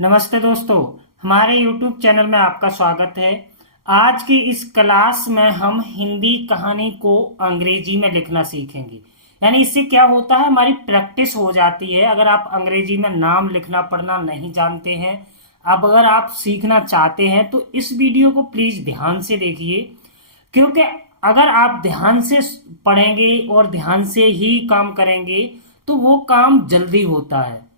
नमस्ते दोस्तों, हमारे YouTube चैनल में आपका स्वागत है। आज की इस क्लास में हम हिंदी कहानी को अंग्रेजी में लिखना सीखेंगे। यानी इससे क्या होता है, हमारी प्रैक्टिस हो जाती है। अगर आप अंग्रेजी में नाम लिखना पढ़ना नहीं जानते हैं, अब अगर आप सीखना चाहते हैं तो इस वीडियो को प्लीज ध्यान से देखिए, क्योंकि अगर आप ध्यान से पढ़ेंगे और ध्यान से ही काम करेंगे तो वो काम जल्दी होता है।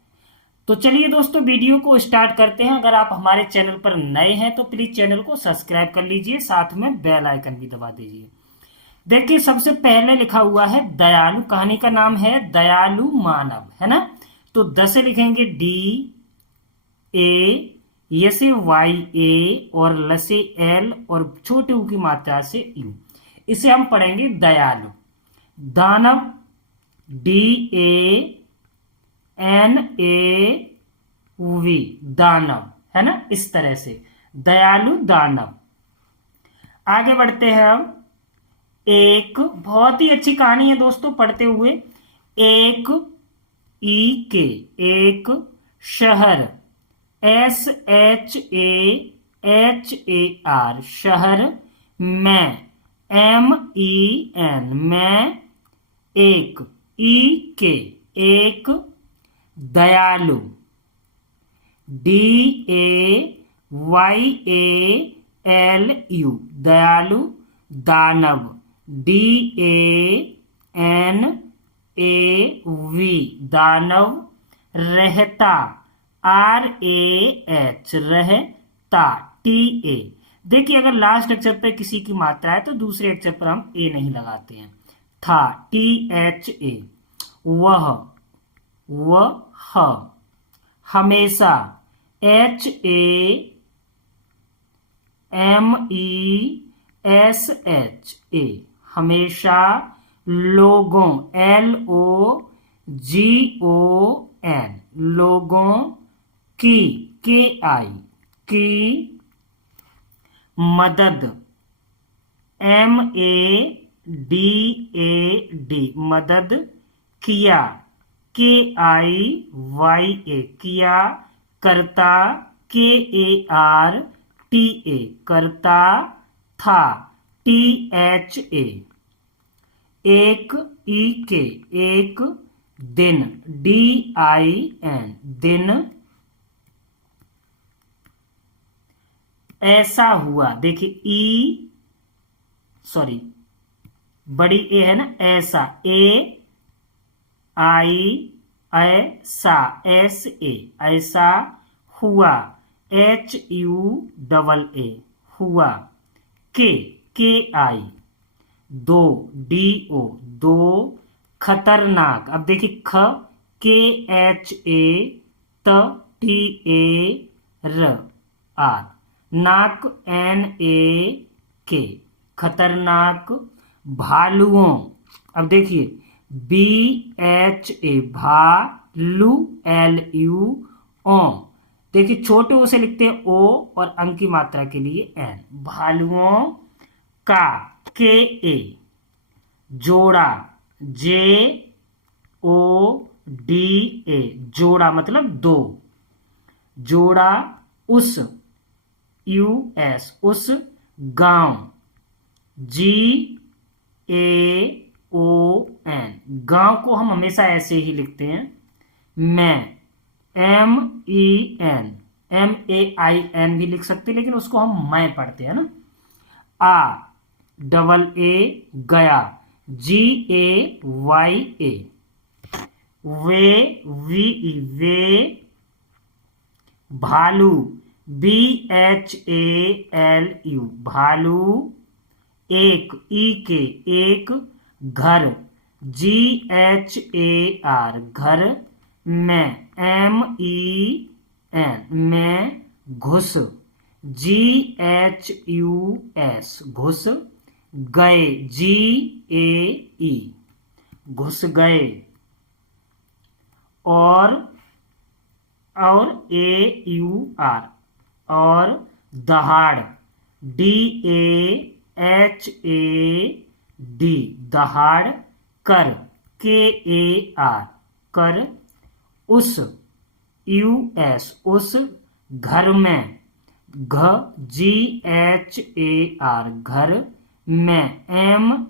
तो चलिए दोस्तों, वीडियो को स्टार्ट करते हैं। अगर आप हमारे चैनल पर नए हैं तो प्लीज चैनल को सब्सक्राइब कर लीजिए, साथ में बेल आइकन भी दबा दीजिए। देखिए, सबसे पहले लिखा हुआ है दयालु। कहानी का नाम है दयालु मानव, है ना। तो द से लिखेंगे D, A, य से YA और ल से L और छोटे ऊ की मात्रा से U। इसे हम पढ़ेंगे दयालु। दानव DANAV, दानव, है ना। इस तरह से दयालु दानव। आगे बढ़ते हैं हम। एक बहुत ही अच्छी कहानी है दोस्तों, पढ़ते हुए। एक के, एक शहर, SHAHAR, शहर में, MEN, में, एक के, एक दयालु, DAYALU, दयालु दानव, DANAV, दानव रहता, RAH, रहता, TA। देखिए, अगर लास्ट अक्षर पे किसी की मात्रा है तो दूसरे अक्षर पर हम ए नहीं लगाते हैं। था, THA। वह, हमेशा, HAMESHA, हमेशा। लोगों, LOGON, लोगों की, KI, की। मदद, MADAD, मदद किया, KIYA, किया। करता, KARTA, करता था, THA। एक के, एक दिन, DIN, दिन। ऐसा हुआ, देखिए बड़ी ए है ना, ऐसा, ऐसा, SA, ऐसा हुआ, HUAA, हुआ। KI, दो, DO, दो। खतरनाक, अब देखिए KHATAR, नाक, NAK, खतरनाक। भालुओं, अब देखिए BHA, भालू, LU, देखिए छोटे ओ से लिखते हैं O और अंक की मात्रा के लिए N। भालुओं का, KA। जोड़ा, JODA, जोड़ा मतलब दो। जोड़ा, उस, US, उस गांव, GAON, गांव को हम हमेशा ऐसे ही लिखते हैं। मैं, MAIN भी लिख सकते हैं, लेकिन उसको हम मैं पढ़ते हैं ना। AA, गया, GAYA। वे, भालू, BHALU, भालू। एक, के, एक घर, GHAR, घर में, MEN, में। घुस, GHUS, घुस गए, GAE, घुस गए। और AUR, और दहाड़, DAHAD, दहाड़। कर, KAR, कर। उस, US, उस घर में, GHAR, घर में, MEN,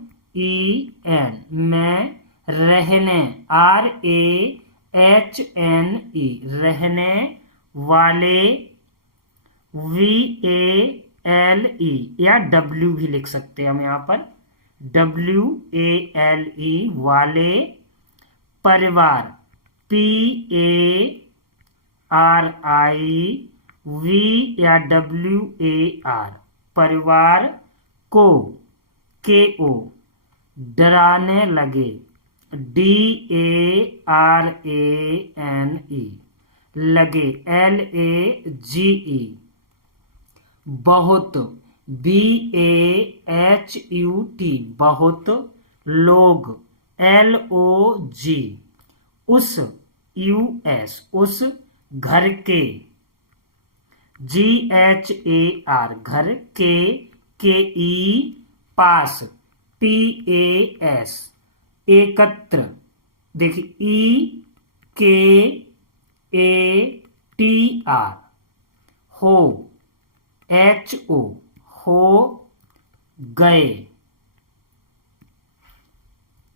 में, रहने, RAHNE, रहने वाले, VALE, या W भी लिख सकते हैं हम यहाँ पर, WALE, वाले, परिवार, PARI, या WAR, परिवार को, KO, डराने लगे, DARANE, लगे, LAGE, बहुत, BAHUT, बहुत, लोग, LOG, उस, US, उस, घर के, GHAR, घर के, KE, पास, PAS, एकत्र, देखिए EKATR, हो, HO, हो गए,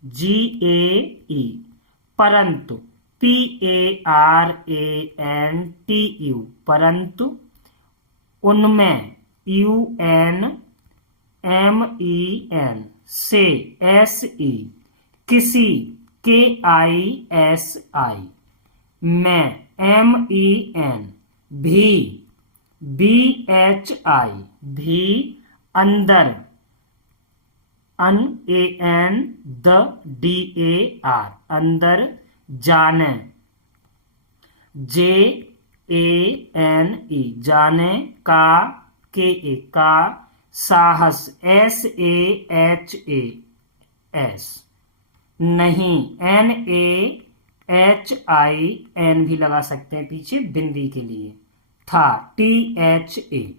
GAE, परंतु, PARANTU, परंतु, उनमें, UNMEN, से, SE, किसी, KISI, में, MEN, भी, BHI, भी, अंदर, DAR, अंदर, जाने, JANE, जाने का, KA, का, साहस, SAHAS, नहीं, NAHIN भी लगा सकते हैं पीछे बिंदी के लिए, था, THA,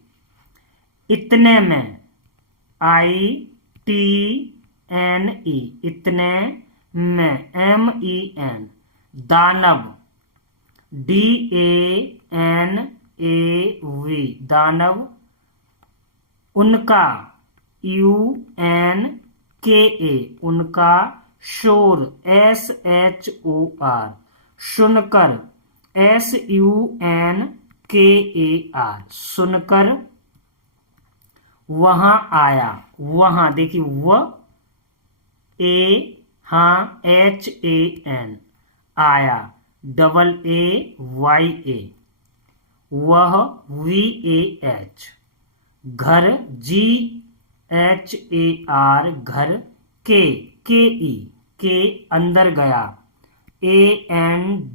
इतने में, ITNE, इतने में, MEN, दानव, DANAV, दानव, उनका, UNKA, उनका, शोर, SHOR, सुनकर, SUNKAR, सुनकर, वहां आया, वहां, देखिए हाँ, HAN, आया, AAYA, वह, VAH, घर, GHAR, घर के, KE, के, अंदर गया, ANDAR,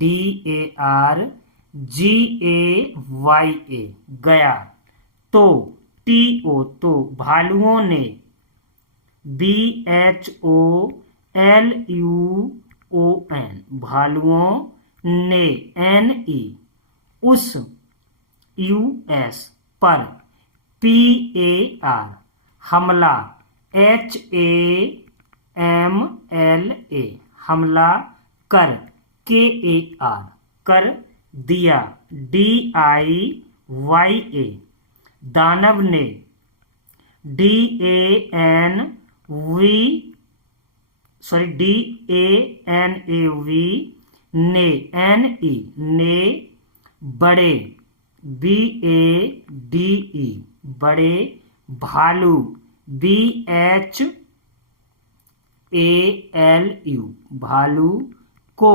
GAYA, गया, तो, TO, तो, भालुओं ने, BHOLUON, भालुओं ने, NE, उस, US, पर, PAR, हमला, HAMLA, हमला कर, KAR, कर दिया, DIYA, दानव ने, DANAV, ने, NE, ने, बड़े, BADE, बड़े, भालू, BHALU, भालू को,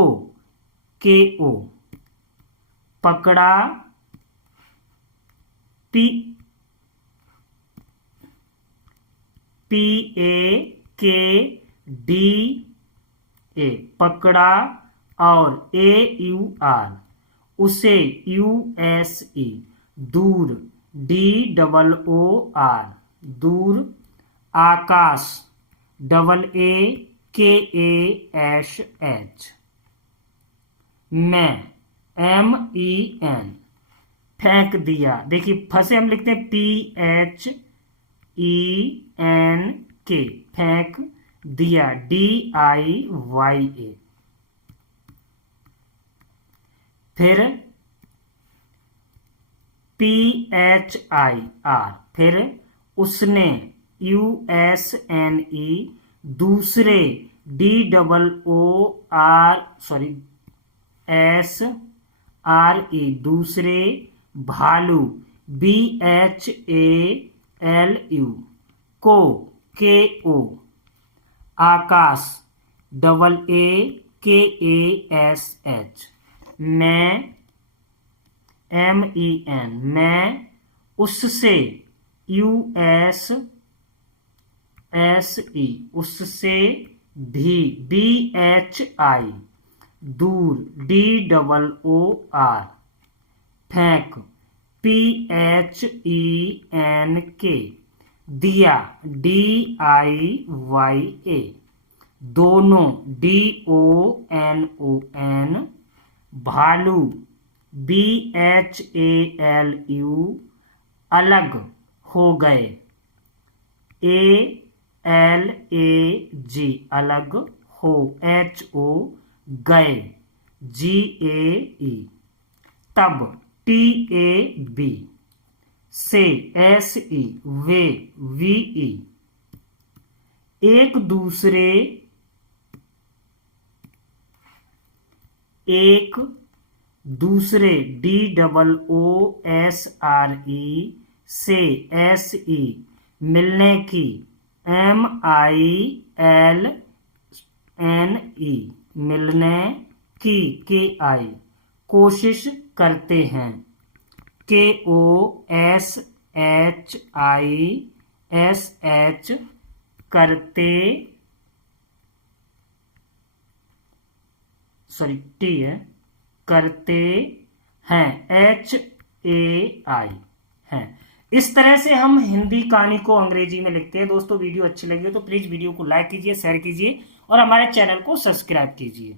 KO, पकड़ा, PAKDA, पकड़ा, और AUR, उसे, USE, दूर, DOOR, दूर, आकाश, AAKASH, में, MEN, फेंक दिया, देखिए फंसे हम लिखते हैं PHENK, फेंक दिया, DIYA, फिर PHIR, फिर उसने USNE, दूसरे SRE, दूसरे, भालू BHALU, को KO, आकाश AAKASH, मैं MEN, मैं उससे USSE, उससे भी BHI, दूर DOOR, फेंक PHENK, दिया DIYA, दोनों DONON, भालू BHALU, अलग हो गए ALAG, अलग हो HO, गए GAE, तब TAB, से SE, वे VE, एक दूसरे DOOSRE, से SE, मिलने की MILNE, मिलने की KI, कोशिश करते हैं KOSHISH, करते, T है, करते हैं HAI हैं। इस तरह से हम हिंदी कहानी को अंग्रेजी में लिखते हैं। दोस्तों वीडियो अच्छी लगी हो तो प्लीज वीडियो को लाइक कीजिए, शेयर कीजिए और हमारे चैनल को सब्सक्राइब कीजिए।